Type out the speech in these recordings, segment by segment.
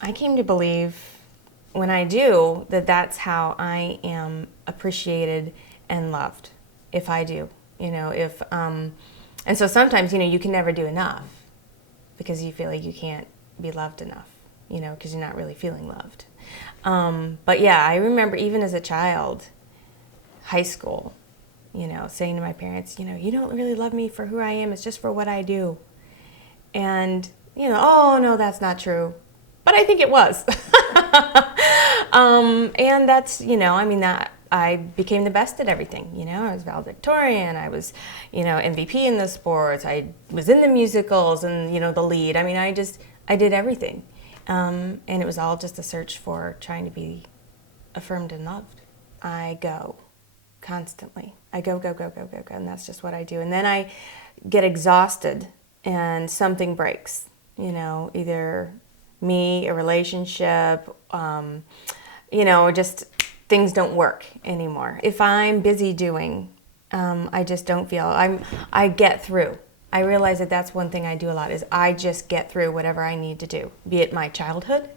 I came to believe when I do that that's how I am appreciated and loved. If I do, and so sometimes, you can never do enough because you feel like you can't be loved enough, because you're not really feeling loved. But yeah, I remember even as a child, high school, saying to my parents, you don't really love me for who I am, it's just for what I do. And, oh no, that's not true. But I think it was. And that's, that I became the best at everything. I was valedictorian, I was, MVP in the sports, I was in the musicals and, the lead. I did everything. And it was all just a search for trying to be affirmed and loved. I go constantly. I go, and that's just what I do. And then I get exhausted and something breaks, either me, a relationship, just things don't work anymore. If I'm busy doing, I just don't feel, I get through. I realize that that's one thing I do a lot is I just get through whatever I need to do, be it my childhood,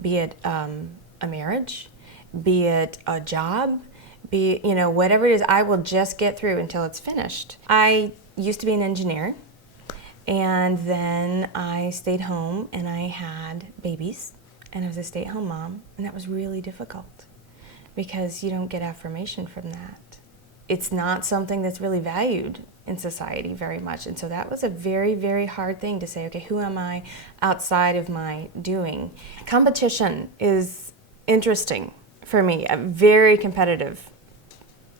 be it a marriage, be it a job, be whatever it is, I will just get through until it's finished. I used to be an engineer, and then I stayed home and I had babies, and I was a stay-at-home mom, and that was really difficult because you don't get affirmation from that. It's not something that's really valued in society very much, and so that was a very, very hard thing to say, okay, who am I outside of my doing? Competition is interesting for me. I'm very competitive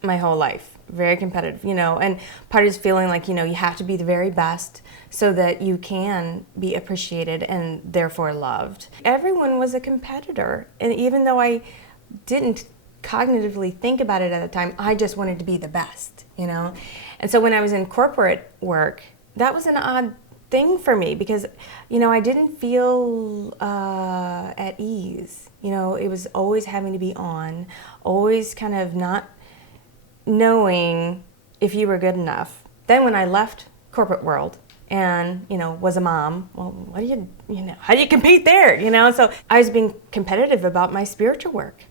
my whole life, very competitive, and part is feeling like, you have to be the very best so that you can be appreciated and therefore loved. Everyone was a competitor, and even though I didn't cognitively think about it at the time, I just wanted to be the best, And so when I was in corporate work, that was an odd thing for me because, I didn't feel at ease. It was always having to be on, always kind of not knowing if you were good enough. Then when I left corporate world and, was a mom, well, what do how do you compete there? So I was being competitive about my spiritual work.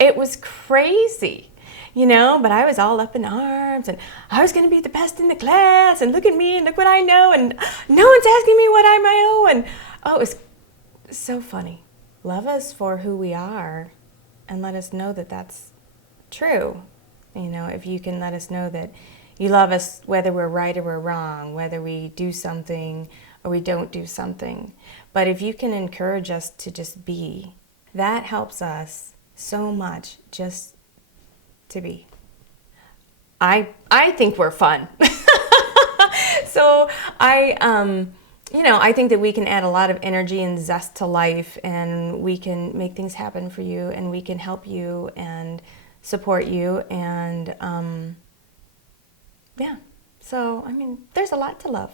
It was crazy, but I was all up in arms and I was going to be the best in the class and look at me and look what I know and no one's asking me what I know. And it was so funny. Love us for who we are and let us know that that's true. If you can let us know that you love us whether we're right or we're wrong, whether we do something or we don't do something. But if you can encourage us to just be, that helps us so much just to be. I think we're fun. So I think that we can add a lot of energy and zest to life, and we can make things happen for you, and we can help you and support you, and yeah. So, there's a lot to love.